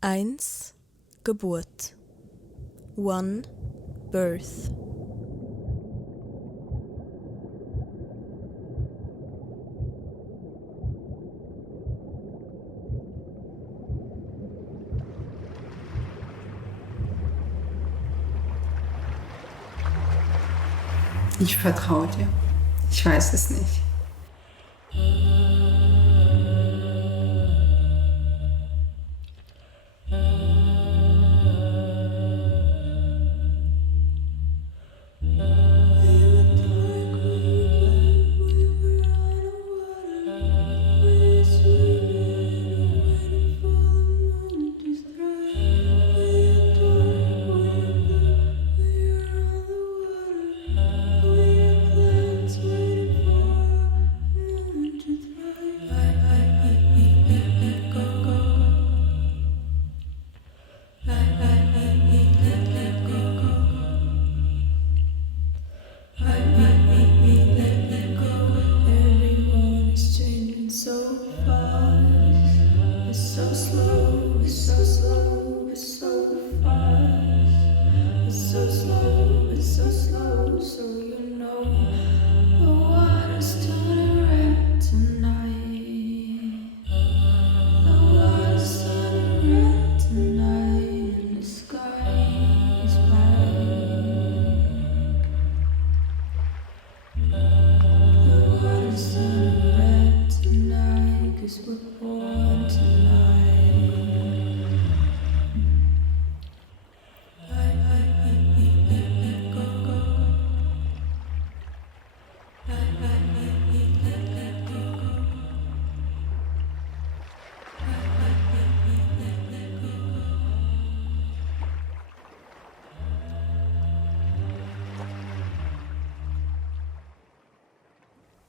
1. Geburt. 1. Birth. Ich vertraue dir. Ich weiß es nicht.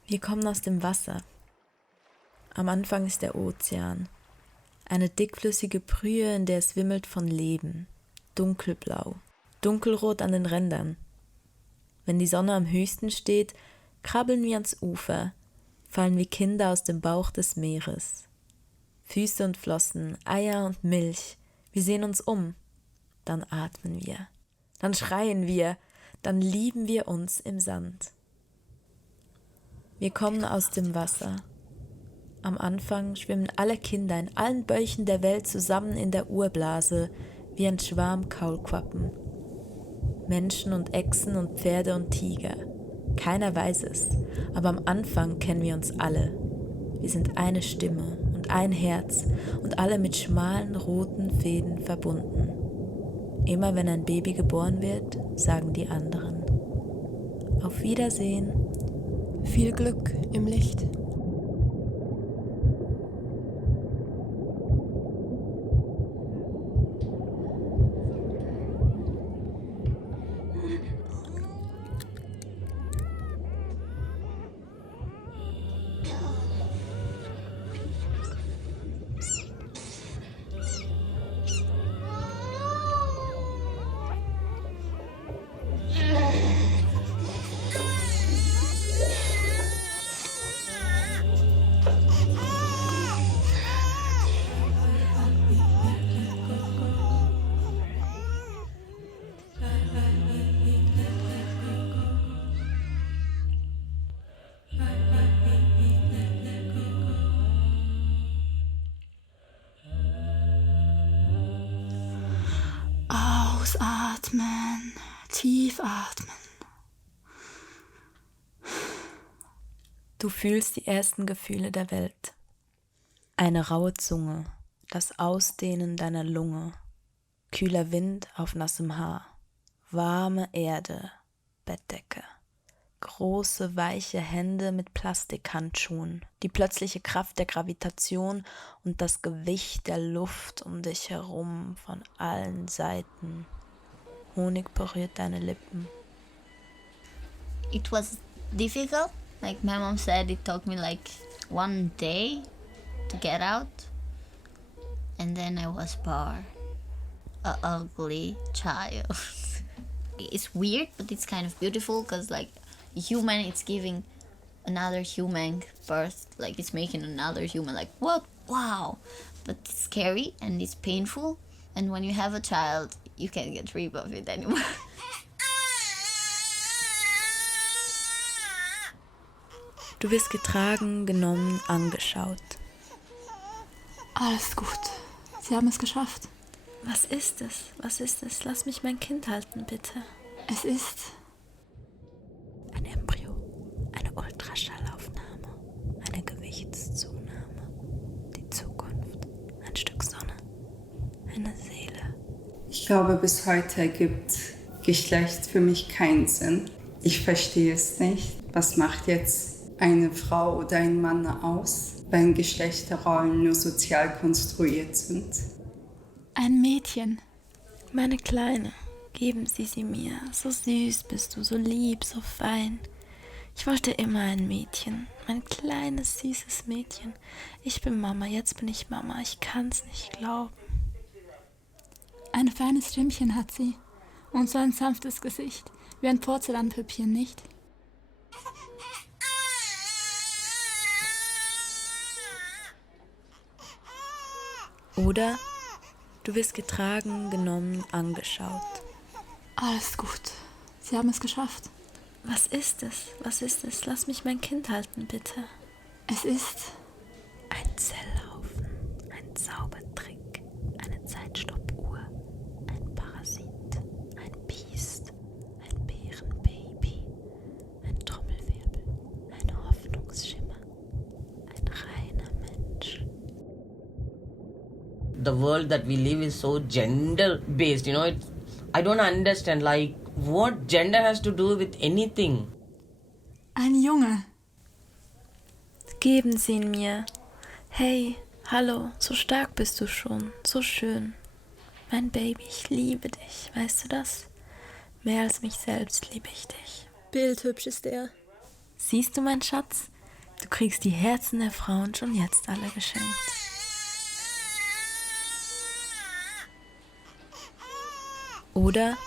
Wir kommen aus dem Wasser. Am Anfang ist der Ozean. Eine dickflüssige Brühe, in der es wimmelt von Leben. Dunkelblau, dunkelrot an den Rändern. Wenn die Sonne am höchsten steht, krabbeln wir ans Ufer, fallen wie Kinder aus dem Bauch des Meeres. Füße und Flossen, Eier und Milch. Wir sehen uns um. Dann atmen wir. Dann schreien wir. Dann lieben wir uns im Sand. Wir kommen aus dem Wasser. Am Anfang schwimmen alle Kinder in allen Bäuchen der Welt zusammen in der Urblase, wie ein Schwarm Kaulquappen. Menschen und Echsen und Pferde und Tiger. Keiner weiß es, aber am Anfang kennen wir uns alle. Wir sind eine Stimme und ein Herz und alle mit schmalen roten Fäden verbunden. Immer wenn ein Baby geboren wird, sagen die anderen: Auf Wiedersehen. Viel Glück im Licht. Ausatmen, tief atmen. Du fühlst die ersten Gefühle der Welt. Eine raue Zunge, das Ausdehnen deiner Lunge, kühler Wind auf nassem Haar, warme Erde, Bettdecke, große weiche Hände mit Plastikhandschuhen, die plötzliche Kraft der Gravitation und das Gewicht der Luft um dich herum von allen Seiten. Honig berührt deine Lippen. It was difficult. Like my mom said, it took me like 1 day to get out. And then I was born. A ugly child. It's weird, but it's kind of beautiful because like human, it's giving another human birth. Like it's making another human. Like what? Wow. but it's scary and it's painful. And when you have a child, you can't get rid of it anymore. Du wirst getragen, genommen, angeschaut. Alles gut. Sie haben es geschafft. Was ist es? Was ist es? Lass mich mein Kind halten, bitte. Es ist Ein Embryo, eine Ultraschallaufnahme, eine Gewichtszunahme, die Zukunft, ein Stück Sonne, eine Seele. Ich glaube, bis heute ergibt Geschlecht für mich keinen Sinn. Ich verstehe es nicht. Was macht jetzt eine Frau oder ein Mann aus, wenn Geschlechterrollen nur sozial konstruiert sind? ein Mädchen. Meine Kleine, geben Sie sie mir. So süß bist du, so lieb, so fein. Ich wollte immer ein Mädchen, mein kleines, süßes Mädchen. Ich bin Mama, jetzt bin ich Mama, ich kann's nicht glauben. Ein feines Stimmchen hat sie und so ein sanftes Gesicht, wie ein Porzellanpüppchen, nicht? Oder du wirst getragen, genommen, angeschaut. Alles gut. Sie haben es geschafft. Was ist es? Was ist es? Lass mich mein Kind halten, bitte. Es ist Ein Zelllaufen, ein Zaubertrick, eine Zeitstoppuhr, ein Parasit, ein Biest, ein Bärenbaby, ein Trommelwirbel, ein Hoffnungsschimmer, ein reiner Mensch. The world that we live is so gender based, I don't understand what gender has to do with anything. ein Junge. Geben Sie ihn mir. Hey, hallo, so stark bist du schon, so schön. Mein Baby, ich liebe dich, weißt du das? Mehr als mich selbst liebe ich dich. Bildhübsch ist er. Siehst du, mein Schatz? Du kriegst die Herzen der Frauen schon jetzt alle geschenkt. Oder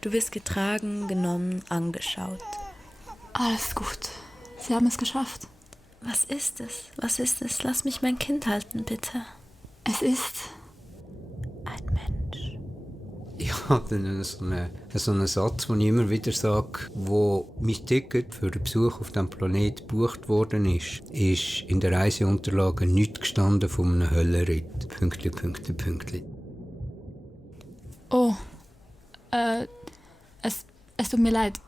du wirst getragen, genommen, angeschaut. Alles gut. Sie haben es geschafft. Was ist es? Was ist es? Lass mich mein Kind halten, bitte. Es ist Ein Mensch. Ich habe dann so einen Satz, den ich immer wieder sage, wo mein Ticket für den Besuch auf diesem Planeten gebucht worden ist in der Reiseunterlage nichts gestanden von einem Höllenritt. Pünktli, Pünktli, Pünktli. Oh. Es tut mir leid.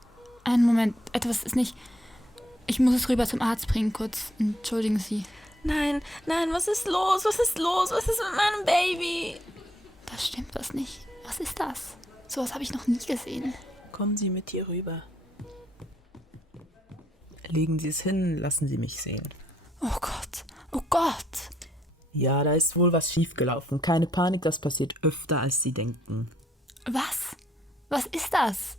Einen Moment, etwas ist nicht... Ich muss es rüber zum Arzt bringen, kurz. Entschuldigen Sie. Nein, was ist los? Was ist los? Was ist mit meinem Baby? Da stimmt was nicht. Was ist das? Sowas habe ich noch nie gesehen. Kommen Sie mit hier rüber. Legen Sie es hin, lassen Sie mich sehen. Oh Gott. Oh Gott. Ja, da ist wohl was schiefgelaufen. Keine Panik, das passiert öfter, als Sie denken. Was? Was ist das?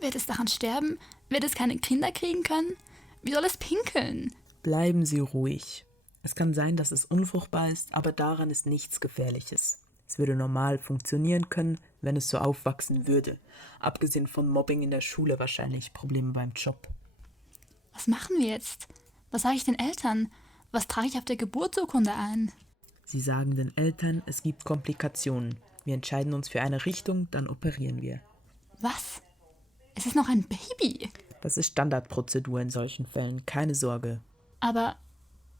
Wird es daran sterben? Wird es keine Kinder kriegen können? Wie soll es pinkeln? Bleiben Sie ruhig. Es kann sein, dass es unfruchtbar ist, aber daran ist nichts Gefährliches. Es würde normal funktionieren können, wenn es so aufwachsen würde. Abgesehen von Mobbing in der Schule wahrscheinlich Probleme beim Job. Was machen wir jetzt? Was sage ich den Eltern? Was trage ich auf der Geburtsurkunde ein? Sie sagen den Eltern, es gibt Komplikationen. Wir entscheiden uns für eine Richtung, dann operieren wir. Was? Es ist noch ein Baby. Das ist Standardprozedur in solchen Fällen, keine Sorge. Aber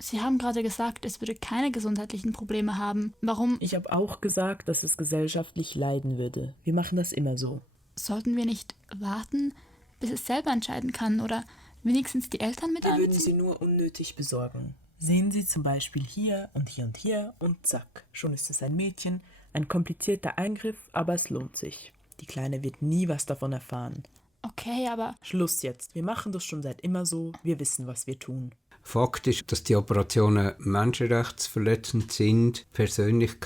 Sie haben gerade gesagt, es würde keine gesundheitlichen Probleme haben. Warum Ich habe auch gesagt, dass es gesellschaftlich leiden würde. Wir machen das immer so. sollten wir nicht warten, bis es selber entscheiden kann oder wenigstens die Eltern mit Wir würden sie einbeziehen? nur unnötig besorgen. Sehen Sie zum Beispiel hier und hier und hier und zack, schon ist es ein Mädchen. Ein komplizierter Eingriff, aber es lohnt sich. Die Kleine wird nie was davon erfahren. Okay, aber Schluss jetzt. Wir machen das schon seit immer so. Wir wissen, was wir tun. Fakt ist, dass die Operationen menschenrechtsverletzend sind,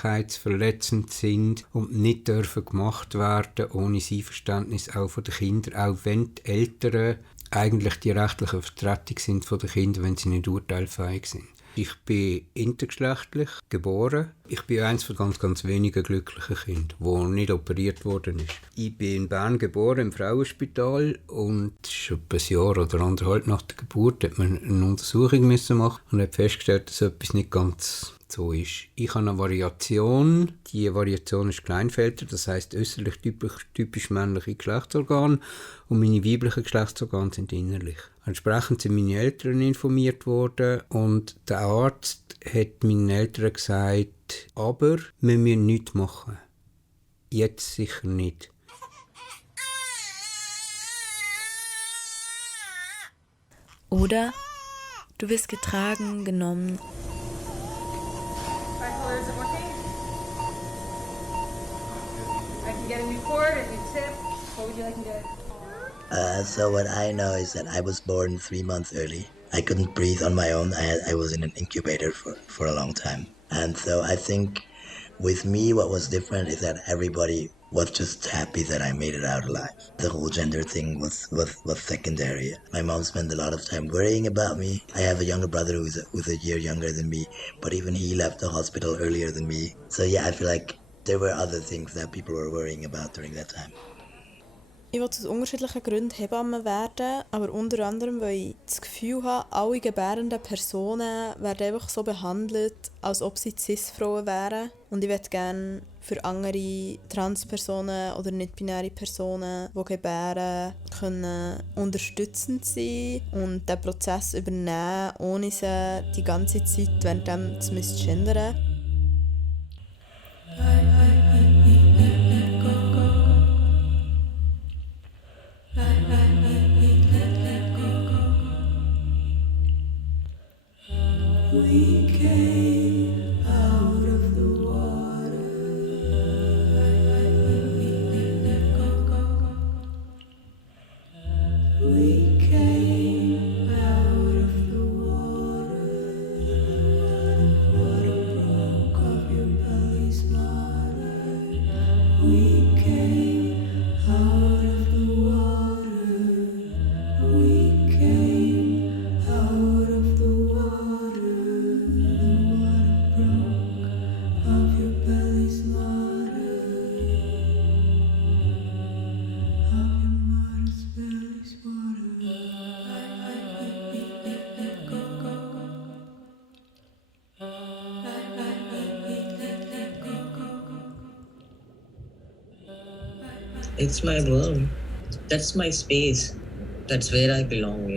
persönlichkeitsverletzend sind und nicht dürfen gemacht werden ohne das Einverständnis auch von den Kindern, auch wenn die Eltern eigentlich die rechtliche Vertretung sind von den Kindern, wenn sie nicht urteilsfähig sind. Ich bin intergeschlechtlich geboren. Ich bin eines von ganz, ganz wenigen glücklichen Kindern, das nicht operiert worden ist. Ich bin in Bern geboren, im Frauenspital. Und schon ein Jahr oder anderthalb nach der Geburt hat man eine Untersuchung machen und hat festgestellt, dass etwas nicht ganz so ist. Ich habe eine Variation. Die Variation ist Klinefelter, das heisst äußerlich typisch männliche Geschlechtsorgane und meine weiblichen Geschlechtsorgane sind innerlich. Entsprechend sind meine Eltern informiert worden und der Arzt hat meinen Eltern gesagt, aber wir müssen nichts machen. Jetzt sicher nicht. Oder du wirst getragen, genommen. So what I know is that I was born 3 months early. I couldn't breathe on my own. I was in an incubator for a long time. And so I think with me what was different is that everybody was just happy that I made it out alive. The whole gender thing was secondary. My mom spent a lot of time worrying about me. I have a younger brother who's a year younger than me, but even he left the hospital earlier than me. So yeah, I feel like there were other things that people were worrying about during that time. Ich wollte aus unterschiedlichen Gründen Hebamme werden, aber unter anderem, weil ich das Gefühl habe, alle gebärenden Personen werden einfach so behandelt, als ob sie Cis-Frauen wären. Und ich möchte gerne für andere Transpersonen oder nicht-binäre Personen, die gebären, können unterstützend sein und den Prozess übernehmen, ohne sie die ganze Zeit während dem zu misgendern. It's my world. That's my space. That's where I belong,